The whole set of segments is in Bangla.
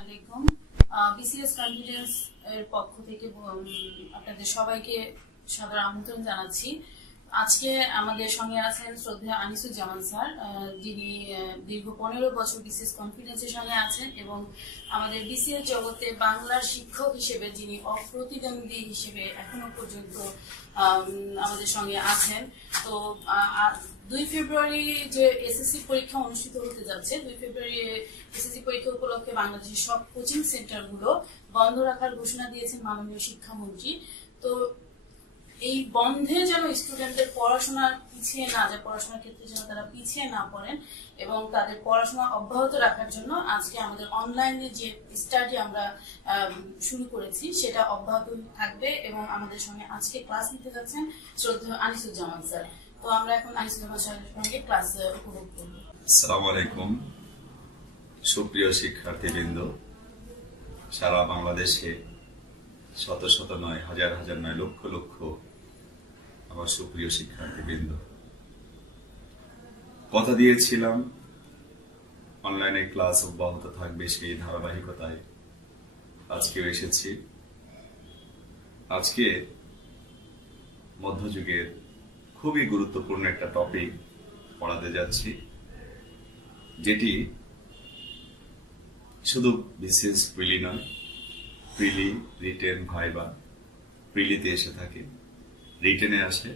আলাইকুম। বিসিএস কনফিডেন্স এর পক্ষ থেকে আপনাদের সবাইকে সাদর আমন্ত্রণ জানাচ্ছি। আজকে আমাদের সঙ্গে আছেন শ্রদ্ধেয় আনিসুজ্জামান স্যার, যিনি দীর্ঘ 15 বছর বিসিএস কনফিডেন্সের সঙ্গে আছেন এবং আমাদের বিসিএস জগতে বাংলার শিক্ষক হিসেবে যিনি অপ্রতিদ্বন্দ্বী হিসেবে এখনো পর্যন্ত আমাদের সঙ্গে আছেন। তো 2 ফেব্রুয়ারি যে এসএসসি পরীক্ষা অনুষ্ঠিত হতে যাচ্ছে, 2 ফেব্রুয়ারি এসএসসি পরীক্ষা উপলক্ষে বাংলাদেশের সব কোচিং সেন্টারগুলো বন্ধ রাখার ঘোষণা দিয়েছেন মাননীয় শিক্ষামন্ত্রী। তো এই বন্ধে যেন স্টুডেন্টদের পড়াশোনা পিছিয়ে না যায়, পড়াশোনার ক্ষেত্রে যেন তারা পিছিয়ে না পড়েন এবং তাদের পড়াশোনা অব্যাহত রাখার জন্য আজকে আমাদের অনলাইনে যে স্টাডি আমরা শুরু করেছি সেটা অব্যাহত থাকবে এবং আমাদের সঙ্গে আজকে ক্লাস নিতে যাচ্ছেন শ্রদ্ধেয় আনিসুজ্জামান স্যার। তো আমরা এখন আনিসুজ্জামান স্যারের সঙ্গে ক্লাস উপভোগ করব। আসসালামু আলাইকুম। সুপ্রিয় শিক্ষার্থীবৃন্দ, সারা বাংলাদেশে শত শত নয়, হাজার হাজার নয়, লক্ষ লক্ষ আমার সুপ্রিয় শিক্ষার্থীবৃন্দ, কথা দিয়েছিলাম অনলাইনে ক্লাস অব্যাহত থাকবে, সেই ধারাবাহিকতায় আজকেও এসেছি। আজকে মধ্যযুগের খুবই গুরুত্বপূর্ণ একটা টপিক পড়াতে যাচ্ছি, যেটি শুধু বিসিএস প্রিলি নয়, প্রিলি, রিটেন, ভাইবা। প্রিলিতে এসে থাকে, রিটেনে আসে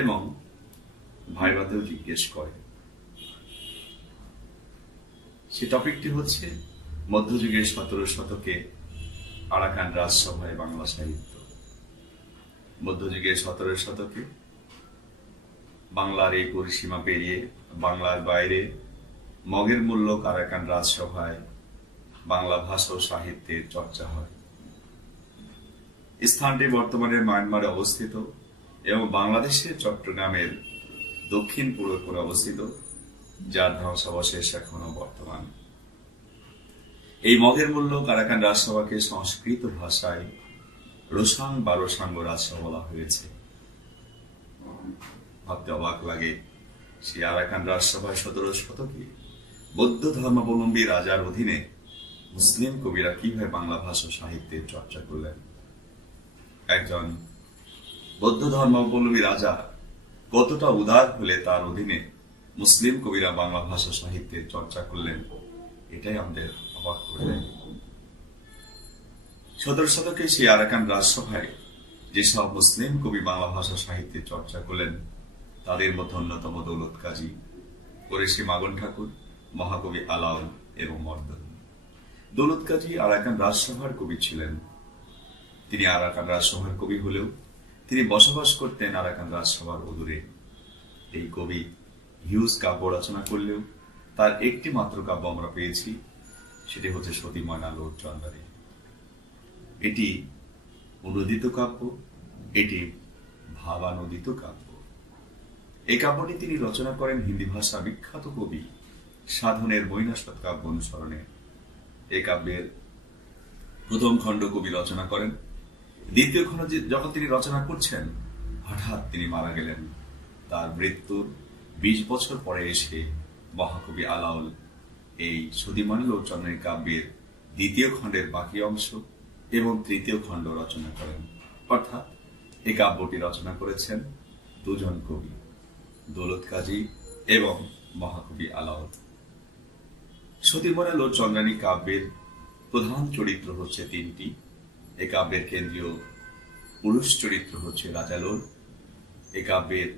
এবং ভাইবাতেও জিজ্ঞেস করে। সে টপিকটি হচ্ছে মধ্যযুগের 17 শতকে আরাকান রাজসভায় বাংলা সাহিত্য। মধ্যযুগের 17 শতকে বাংলার এই পরিসীমা পেরিয়ে বাংলার বাইরে মগের মূল্য আরাকান রাজসভায় বাংলা ভাষা ও সাহিত্যের চর্চা হয়। স্থানটি বর্তমানে মায়ানমারে অবস্থিত এবং বাংলাদেশের চট্টগ্রামের দক্ষিণ পূর্ব কোণে অবস্থিত, যার ধ্বংসাবশেষ এখনো বর্তমান। এই মগের মূল্য আরাকান রাজসভাকে সংস্কৃত ভাষায় রোসাং বা রোসাঙ্গ রাজসভা বলা হয়েছে। ভাবতে অবাক লাগে, সেই আরাকান রাজসভায় 17 শতকে বৌদ্ধ ধর্মাবলম্বী রাজার অধীনে মুসলিম কবিরা কিভাবে বাংলা ভাষা সাহিত্যের চর্চা করলেন। একজন বৌদ্ধ ধর্মাবলম্বী রাজা কতটা উদার হলে তার অধীনে মুসলিম কবিরা বাংলা ভাষা সাহিত্যের চর্চা করলেন, এটাই আমাদের অবাক করে দেয়। 17 শতকে সেই আরাকান রাজসভায় যেসব মুসলিম কবি বাংলা ভাষা সাহিত্যের চর্চা করলেন, তাদের মধ্যে অন্যতম দৌলত কাজী, কুরেশি মাগন ঠাকুর, মহাকবি আলাউল এবং মর্দন। দৌলত কাজী আরাকান রাজসভার কবি ছিলেন। তিনি আরাকান রাজসভার কবি হলেও তিনি বসবাস করতেন আরাকান রাজসভার অদূরে। এই কবি হিউজ কাব্য রচনা করলেও তার একটি মাত্র কাব্য আমরা পেয়েছি, সেটি হচ্ছে সতী ময়না লোর চন্দ্রানী। এটি অনুদিত কাব্য, এটি ভাবানুদিত কাব্য। এই কাব্যটি তিনি রচনা করেন হিন্দি ভাষা বিখ্যাত কবি সাধনের বৈনাশত কাব্য অনুসরণে। এই কাব্যের প্রথম খণ্ড কবি রচনা করেন। দ্বিতীয় খণ্ড যখন তিনি রচনা করছেন, হঠাৎ তিনি মারা গেলেন। তার মৃত্যুর 20 বছর পরে এসে মহাকবি আলাউল এই সতীমণি লোচনের কাব্যের দ্বিতীয় খণ্ডের বাকি অংশ এবং তৃতীয় খণ্ড রচনা করেন। অর্থাৎ এই কাব্যটি রচনা করেছেন দুজন কবি, দৌলত কাজী এবং মহাকবি আলাউল। সতীমণি লোচন্দ্রানী কাব্যের প্রধান চরিত্র হচ্ছে 3টি। এই কাব্যের কেন্দ্রীয় পুরুষ চরিত্র হচ্ছে রাজা লোর। এই কাব্যের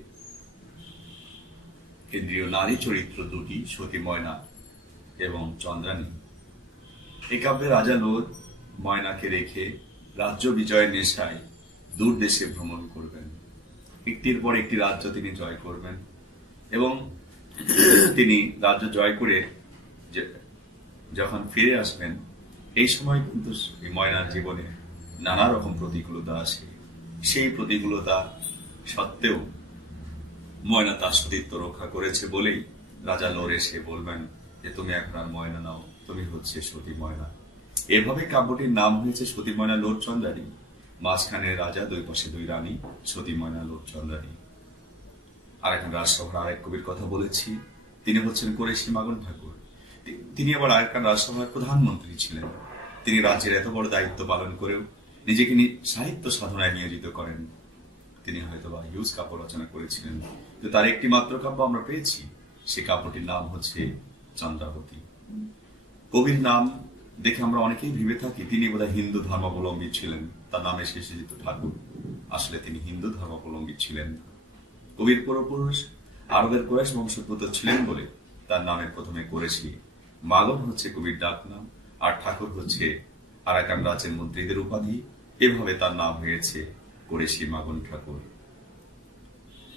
কেন্দ্রীয় নারী চরিত্র 2টি, সতী ময়না এবং চন্দ্রানী। এই কাব্যে রাজা লোর ময়নাকে রেখে রাজ্য বিজয়ের নেশায় দূর দেশে ভ্রমণ করবেন। একটির পর একটি রাজ্য তিনি জয় করবেন এবং তিনি রাজ্য জয় করে যখন ফিরে আসবেন, এই সময় কিন্তু ময়নার জীবনে নানা রকম প্রতিকূলতা আসে। সেই প্রতিকূলতা সত্ত্বেও ময়না তার সতীত্ব রক্ষা করেছে বলেই রাজা লোর এসে বলবেন যে তুমি এখন আর ময়না নাও, তুমি হচ্ছে সতী ময়না। এভাবে কাব্যটির নাম হয়েছে সতী ময়না লোর চন্দ্রানী। মাঝখানে রাজা, 2 পাশে 2 রানী, সতী ময়না লোর চন্দ্রানী। আরাকান রাজসভার আরেক কবির কথা বলেছি, তিনি হচ্ছেন কুরেশি মাগন ঠাকুর। তিনি আবার আরাকান রাজসভার প্রধানমন্ত্রী ছিলেন। তিনি রাজ্যের এত বড় দায়িত্ব পালন করেও নিজেকে সাহিত্য সাধনায় নিয়োজিত করেন। তিনি হয়তোবা হিউজ কাব্য রচনা করেছিলেন, তো তার একটি মাত্র কাব্য আমরা পেয়েছি। সে কাব্যটির নাম হচ্ছে চন্দ্রাবতী। কবির নাম দেখে আমরা অনেকেই ভেবে থাকি তিনি বোধহয় হিন্দু ধর্মাবলম্বী ছিলেন, তার নামে শেষে যেত ঠাকুর। আসলে তিনি হিন্দু ধর্মাবলম্বী ছিলেন। কবির পূর্বপুরুষ আরবের কুরাইশ বংশোদ্ভূত ছিলেন বলে তার নামের প্রথমে কুরেশি মাগন হচ্ছে কবির ডাক নাম, আর ঠাকুর হচ্ছে আরাকান রাজ্যের মন্ত্রীদের উপাধি। এভাবে তার নাম হয়েছে কুরেশি মাগন ঠাকুর।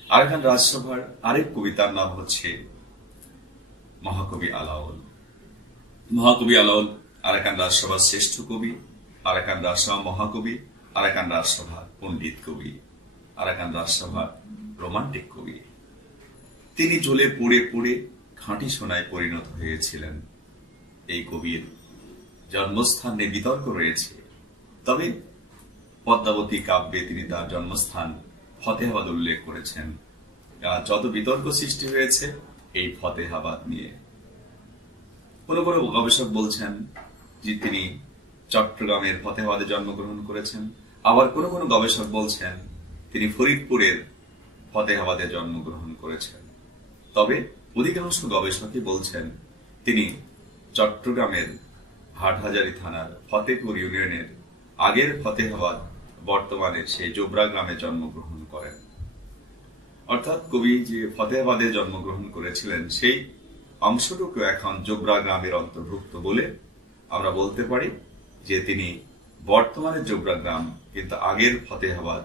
আরাকান রাজসভার আরেক কবিতার নাম হচ্ছে মহাকবি আলাওল। মহাকবি আলাওল আরাকান রাজসভার শ্রেষ্ঠ কবি, আরাকান রাজসভা মহাকবি, আরাকান রাজসভার পণ্ডিত কবি, আরাকান রাজসভার রোমান্টিক কবি। তিনি জ্বলে পুড়ে পুড়ে খাঁটি সোনায় পরিণত হয়েছিলেন। এই কবির জন্মস্থান নিয়ে বিতর্ক রয়েছে, তবে পদ্মাবতী কাব্যে তিনি তার জন্মস্থান ফতেহাবাদ উল্লেখ করেছেন। যত বিতর্ক সৃষ্টি হয়েছে এই ফতেহাবাদ নিয়ে। কোন কোন গবেষক বলছেন যে তিনি চট্টগ্রামের ফতেহাবাদে জন্মগ্রহণ করেছেন, আবার কোন কোন গবেষক বলছেন তিনি ফরিদপুরের ফতেহাবাদে জন্মগ্রহণ করেছেন। তবে অধিকাংশ গবেষকই বলছেন তিনি চট্টগ্রামের হাটহাজারী থানার ফতেপুর ইউনিয়নের আগের ফতেহাবাদ, বর্তমানে সেই জোবরা গ্রামে জন্মগ্রহণ করেন। অর্থাৎ কবি যে ফতেহাবাদে জন্মগ্রহণ করেছিলেন সেই অংশটুকু এখন জোবরা গ্রামের অন্তর্ভুক্ত বলে আমরা বলতে পারি যে তিনি বর্তমানে জোবরা গ্রাম, কিন্তু আগের ফতেহাবাদ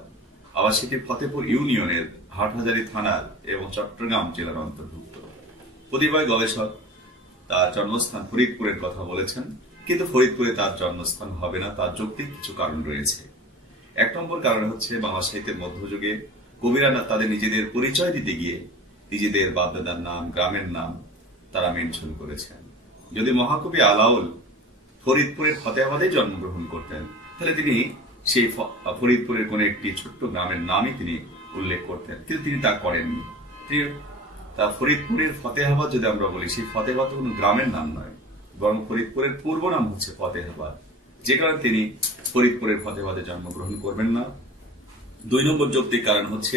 আবার সেটি ফতেপুর ইউনিয়নের হাটহাজারী থানার এবং চট্টগ্রাম জেলার অন্তর্ভুক্ত। কতিপয় গবেষক তার জন্মস্থান ফরিদপুরের কথা বলেছেন, কিন্তু ফরিদপুরে তার জন্মস্থান হবে না। তার যৌক্তিক কিছু কারণ রয়েছে। এক নম্বর কারণ হচ্ছে বাংলা সাহিত্যের মধ্যযুগে কবিরা তাদের নিজেদের পরিচয় দিতে গিয়ে নিজেদের বাপদাদার নাম, গ্রামের নাম তারা মেনশন করেছেন। যদি মহাকবি আলাওল ফরিদপুরের ফতেহাবাদে জন্মগ্রহণ করতেন, তাহলে তিনি সেই ফরিদপুরের কোন একটি ছোট্ট গ্রামের নামই তিনি উল্লেখ করতেন, কিন্তু তিনি তা করেননি। তা ফরিদপুরের ফতেহাবাদ যদি আমরা বলি, সেই ফতেহাবাদ কোন গ্রামের নাম নয়, বরং ফরিদপুরের পূর্ব নাম হচ্ছে ফতেহাবাদ, যে কারণে তিনি ফরিদপুরের ফতেহাবাদে জন্মগ্রহণ করবেন না। দুই নম্বর যৌক্তিক কারণ হচ্ছে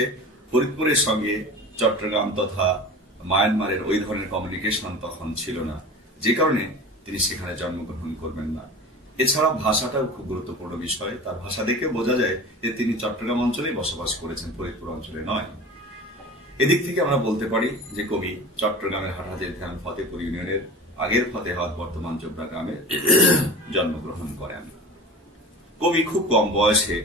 ফরিদপুরের সঙ্গে চট্টগ্রাম তথা মায়ানমারের ওই ধরনের কমিউনিকেশন তখন ছিল না, যে কারণে তিনি সেখানে জন্মগ্রহণ করবেন না। এছাড়া ভাষাটাও খুব গুরুত্বপূর্ণ বিষয়। তার ভাষা দেখে বোঝা যায় যে তিনি চট্টগ্রাম অঞ্চলে বসবাস করেছেন, ফরিদপুর অঞ্চলে নয়। এদিক থেকে আমরা বলতে পারি যে কবি চট্টগ্রামের হাটহাজারী থানার ফতেপুর ইউনিয়নের আগের ফতেহাবাদ, বর্তমান জোবরা গ্রামে জন্মগ্রহণ করেন। কবি খুব কম বয়সে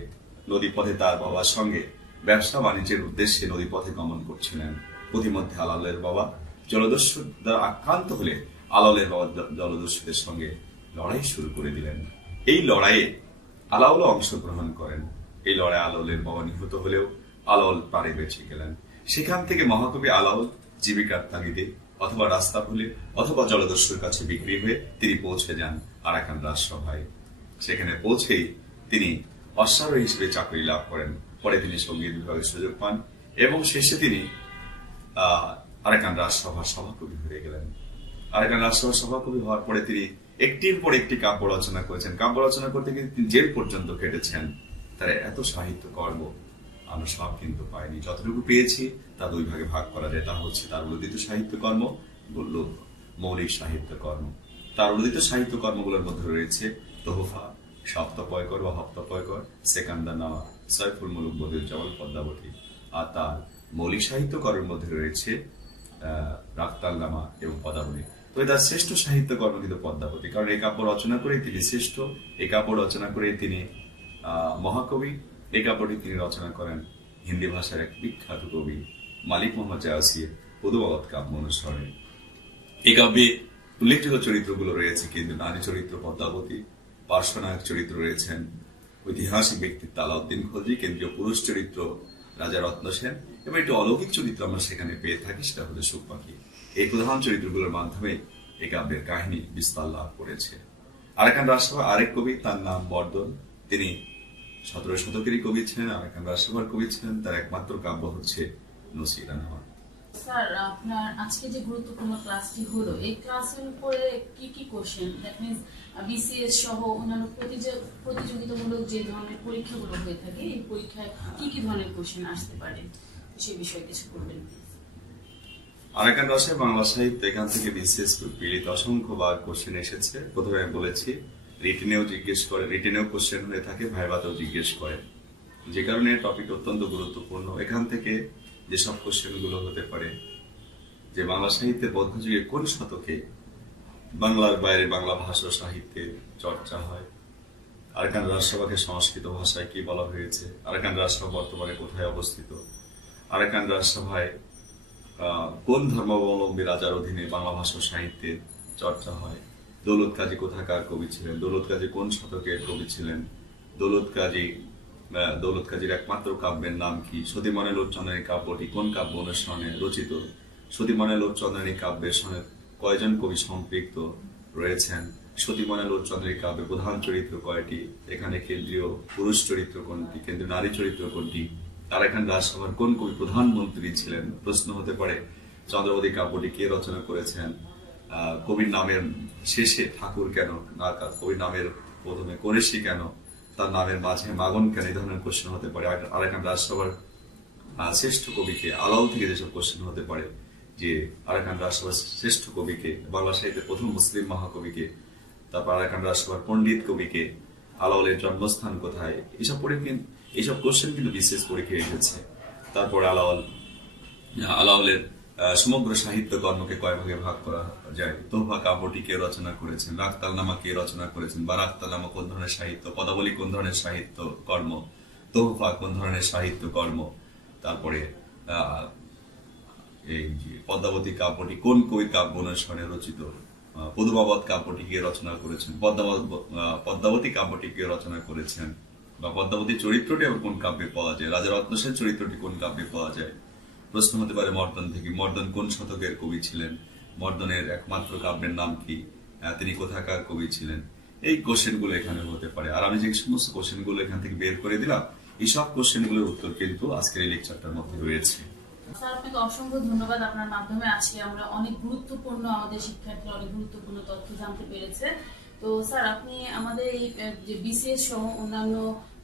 নদীপথে তার বাবার সঙ্গে ব্যবসা বাণিজ্যের উদ্দেশ্যে নদীপথে গমন করছিলেন। প্রতিমধ্যে আলাওলের বাবা জলদস্যু দ্বারা আক্রান্ত হলে আলাওলের বাবা জলদস্যুদের সঙ্গে লড়াই শুরু করে দিলেন। এই লড়াইয়ে আলাওল অংশগ্রহণ করেন। এই লড়াই আলাওলের বাবা নিহত হলেও আলাওল প্রাণে বেঁচে গেলেন। সেখান থেকে মহাকবি আলাওল জীবিকার তাগিদে অথবা রাস্তা ভুলে অথবা জলদস্যুর কাছে বিক্রি হয়ে তিনি পৌঁছে যান আরাকান রাজসভায়। সেখানে পৌঁছেই তিনি অশ্বারোহী হিসেবে চাকরি লাভ করেন। পরে তিনি সঙ্গীত বিভাগের সুযোগ পান এবং শেষে তিনি আরাকান রাজসভার সভাকবি হয়ে গেলেন। আরাকান রাজসভার সভাকবি হওয়ার পরে তিনি একটির পর একটি কাব্য রচনা করেছেন। কাব্য রচনা করতে কিন্তু তিনি জেল পর্যন্ত কেটেছেন। তার এত সাহিত্য কর্ম আমরা সব কিন্তু পাইনি। যতটুকু পেয়েছি তা দুই ভাগে ভাগ করা যায়। তা হচ্ছে তার উল্লিখিত সাহিত্যকর্ম, মৌলিক সাহিত্যকর্ম। তার উল্লিখিত সাহিত্যকর্মগুলোর মধ্যে রয়েছে তোহফা, সপ্তপয়কর বা হপ্তপয়কর, সেকান্দানামা, সৈফুল মুলুক বদিউজ্জামান, পদ্মাবতী। আর তার মৌলিক সাহিত্যকর্মের মধ্যে রয়েছে রাখতালনামা এবং পদাবলী। তবে তার শ্রেষ্ঠ সাহিত্যকর্ম কিন্তু পদ্মাবতী, কারণ এই কাব্য রচনা করে তিনি শ্রেষ্ঠ। এই কাব্য রচনা করে তিনি মহাকবি। এই কাব্যটি তিনি রচনা করেন হিন্দি ভাষার এক বিখ্যাত কবি মালিক মোহাম্মদ জাওসির পদুবাবত কাব্য অনুসরণে। এই কাব্যে উল্লেখযোগ্য চরিত্রগুলো রয়েছে কিন্তু নারী চরিত্র পদ্মাবতী, পার্শ্বনায়ক চরিত্র রয়েছেন ঐতিহাসিক ব্যক্তিত্ব আলাউদ্দিন খলজি, কেন্দ্রীয় পুরুষ চরিত্র রাজা রত্ন সেন এবং একটি অলৌকিক চরিত্র আমরা সেখানে পেয়ে থাকি, সেটা হচ্ছে সুখ পাখি। এই প্রধান চরিত্রগুলোর মাধ্যমে এই কাব্যের কাহিনী বিস্তার লাভ করেছে। আরাকান রাজসভার আরেক কবি, তার নাম বর্দন। তিনি 17 শতকেরই কবি ছিলেন, আরাকান রাজসভার কবি ছিলেন। তার একমাত্র কাব্য হচ্ছে নসিরানামা। স্যার, আপনার আজকে যে গুরুত্বপূর্ণ ক্লাসটি হলো, এই ক্লাসের উপরে কি কি কোশ্চেন, দ্যাট মিনস বিসিএস সহ অন্যান্য প্রতিযোগিতামূলক যে ধরনের পরীক্ষাগুলো হয়ে থাকে, এই পরীক্ষায় কি কি ধরনের কোশ্চেন আসতে পারে, সে বিষয়ে কিছু বলবেন? আরাকান রাজশাহী বাংলা সাহিত্য, এখান থেকে বিসিএস পীড়িত অসংখ্যবার কোশ্চেন এসেছে। প্রথমে আমি বলেছি রিটেনেও জিজ্ঞেস করে, রিটেনেও কোশ্চেন হয়ে থাকে, ভাইভাতেও জিজ্ঞেস করে, যে কারণে টপিক অত্যন্ত গুরুত্বপূর্ণ। এখান থেকে যেসব কোশ্চেন গুলো হতে পারে যে বাংলা সাহিত্যের মধ্যযুগে কোন শতকে বাংলার বাইরে বাংলা ভাষা সাহিত্যে চর্চা হয়, আরাকান রাজসভাকে সংস্কৃত ভাষায় কি বলা হয়েছে, আরাকান রাজসভা বর্তমানে কোথায় অবস্থিত, আরাকান রাজসভায় কোন ধর্মাবলম্বী রাজার অধীনে বাংলা ভাষা সাহিত্যে চর্চা হয়, দৌলত কাজী কোথাকার কবি ছিলেন, দৌলত কাজী কোন শতকের কবি ছিলেন, দৌলত কাজীর একমাত্র কাব্যের নাম কি, সতীমনে লোকচন্দ্রানী কাব্যটি কোন কাব্য অনুসরণে রচিত, সতীমনে লোকচন্দ্রানী কাব্যের সঙ্গে কয়জন কবি সম্পৃক্ত রয়েছেন, সতীমনে লোকচন্দ্রানী কাব্যে প্রধান চরিত্র কয়টি, এখানে কেন্দ্রীয় পুরুষ চরিত্র কোনটি, কেন্দ্রীয় নারী চরিত্র কোনটি, আরাকান রাজসভার কোন কবি প্রধানমন্ত্রী ছিলেন। প্রশ্ন হতে পারে চন্দ্রবতী কাব্যটি কে রচনা করেছেন, কবির নামের শেষে ঠাকুর কেন, কবির নামের প্রথমে করেছি কেন, তার নামের মাঝে মাগন কেন, এই ধরনের কোশ্চেন হতে পারে। আরাকান রাজসভার শ্রেষ্ঠ কবিকে, আলাউল থেকে যেসব কোশ্চেন হতে পারে যে আরাকান রাজসভার শ্রেষ্ঠ কবিকে, বাংলা সাহিত্যের প্রথম মুসলিম মহাকবিকে, তারপর আরাকান রাজসভার পণ্ডিত কবিকে, আলাউলের জন্মস্থান কোথায়, এইসব কোশ্চেন কিন্তু বিশেষ পরীক্ষায় এসেছে। তারপর আলাউলের সমগ্র সাহিত্য কর্মকে কয় ভাগে ভাগ করা যায়, তোহফা কাব্যটি কে রচনা করেছেন, রাখতালনামা কে রচনা করেছেন, বা রাখতালনামা কোন ধরনের সাহিত্য, পদাবলী কোন ধরনের সাহিত্য কর্ম, তোহফা কোন ধরনের সাহিত্য কর্ম, তারপরে এই যে পদ্মাবতী কাব্যটি কোন কবির কাব্য অনুসরণে রচিত, পদুমাবত কাব্যটি কে রচনা করেছেন, পদ্মাবতী কাব্যটি কে রচনা করেছেন, বা পদ্মাবতীর চরিত্রটি কোন কাব্যে পাওয়া যায়, রাজা রত্নসেন চরিত্রটি কোন কাব্যে পাওয়া যায়। প্রশ্ন হতে পারে মর্দন থেকে, মর্দন কোন শতকের কবি ছিলেন, মর্দনের একমাত্র কাব্যের নাম কি, তিনি কোথাকার কবি ছিলেন। এই কোশ্চেন গুলো এখানে হতে পারে। আর আমি যে সমস্ত কোশ্চেন গুলো এখান থেকে বের করে দিলাম, এই সব কোশ্চেন গুলোর উত্তর কিন্তু আজকের এই লেকচারটার মধ্যে রয়েছে। স্যার, আপনাকে অসংখ্য ধন্যবাদ। আপনার মাধ্যমে আজকে আমরা অনেক গুরুত্বপূর্ণ, আমাদের শিক্ষার্থীরা অনেক গুরুত্বপূর্ণ তথ্য জানতে পেরেছে। তো স্যার, আপনি আমাদের এই যে বিসিএস সহ অন্যান্য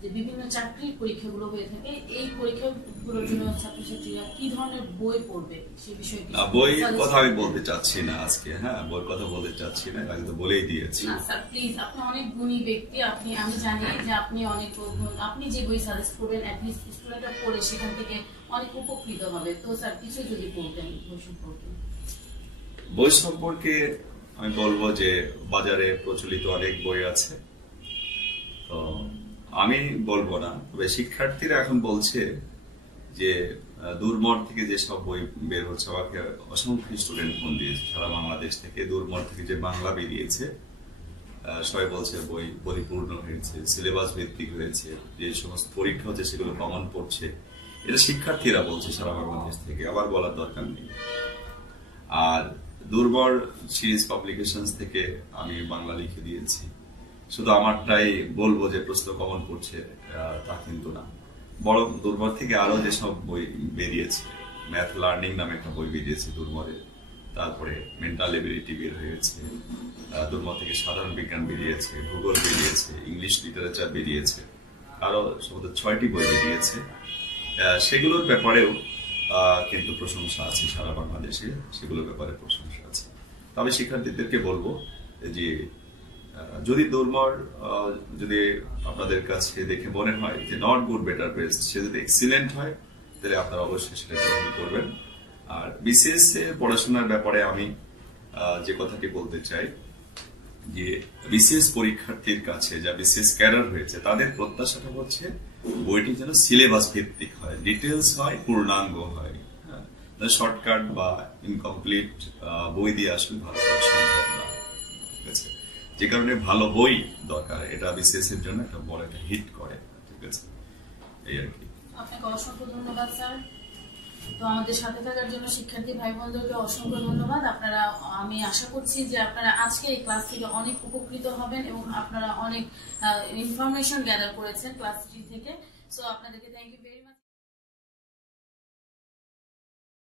যে বিভিন্ন চাকরির পরীক্ষাগুলো হয়ে থাকে, এই পরীক্ষাগুলোর জন্য ছাত্রছাত্রীরা কি ধরনের বই পড়বে সে বিষয়ে বই কথা আমি বলতে চাচ্ছি না আজকে, বইয়ের কথা বলতে চাচ্ছি না, আগে তো বলেই দিয়েছি। না স্যার, প্লিজ, আপনি অনেক গুণী ব্যক্তি, আমি জানি যে আপনি যে বই সাজেস্ট করবেন, অ্যাটলিস্ট স্টুডেন্টরা পড়ে সেখান থেকে অনেক উপকৃত হবে। তো স্যার, কিছু যদি বলতেন বই সম্পর্কে আমি বলবো যে বাজারে প্রচলিত অনেক বই আছে, তো আমি বলবো না, তবে শিক্ষার্থীরা এখন বলছে যে দূরমঠ থেকে যেসব বই বের হচ্ছে, আমাকে অসংখ্য স্টুডেন্ট ফোন দিয়েছে সারা বাংলাদেশ থেকে, দূরমঠ থেকে যে বাংলা বেরিয়েছে সবাই বলছে বই পরিপূর্ণ হয়েছে, সিলেবাস ভিত্তিক হয়েছে, যে সমস্ত পরীক্ষা হচ্ছে সেগুলো কমন পড়ছে, এটা শিক্ষার্থীরা বলছে সারা বাংলাদেশ থেকে, আবার বলার দরকার নেই। আর দুর্বল সিরিজ পাবলিকেশন থেকে আমি বাংলা লিখে দিয়েছি, শুধু আমারটাই বলবো যে প্রশ্ন কমন পড়ছে তা কিন্তু না, বরং দুর্বল থেকে আরো যেসব বই বেরিয়েছে, ম্যাথ লার্নিং নামে একটা বই বেরিয়েছে দুর্বলের, তারপরে মেন্টাল এবিলিটি বের হয়েছে, দুর্বল থেকে সাধারণ বিজ্ঞান বেরিয়েছে, ভূগোল বেরিয়েছে, ইংলিশ লিটারেচার বেরিয়েছে, আরো সম্ভবত 6টি বই বেরিয়েছে। সেগুলোর ব্যাপারেও কিন্তু প্রশংসা আছে সারা বাংলাদেশে, সেগুলোর ব্যাপারে প্রশংসা আছে। তবে শিক্ষার্থীদেরকে বলবো যে যদি দুর্বল যদি আপনাদের কাছে দেখে মনে হয় যে নট গুড বেটার বেস্ট, সে যদি এক্সিলেন্ট হয় তাহলে আপনারা অবশ্যই সেটা গ্রহণ করবেন। আর বিসিএস এর পড়াশোনার ব্যাপারে আমি যে কথাটি বলতে চাই যে বিসিএস পরীক্ষার্থীর কাছে যা বিসিএস ক্যাডার হয়েছে তাদের প্রত্যাশাটা হচ্ছে বইটি যেন সিলেবাস ভিত্তিক হয়, ডিটেলস হয়, পূর্ণাঙ্গ হয়। শর্টকাট বা ইনকমপ্লিট বই দিয়ে আসলে ভালো করা সম্ভব না, ঠিক আছে? যে কারণে ভালো বই দরকার, এটা বিসিএস এর জন্য একটা বড় একটা হিট করে, ঠিক আছে? এই আর কি। আপনাকে অসংখ্য ধন্যবাদ স্যার। তো আমাদের সাথে থাকার জন্য শিক্ষার্থী ভাই বোনদেরকে অসংখ্য ধন্যবাদ। আমি আশা করছি যে আপনারা আজকে এই ক্লাস থেকে অনেক উপকৃত হবেন এবং আপনারা অনেক ইনফরমেশন গ্যাদার করেছেন ক্লাসটি থেকে। সো আপনাদেরকে থ্যাংক ইউ ভেরি মাচ।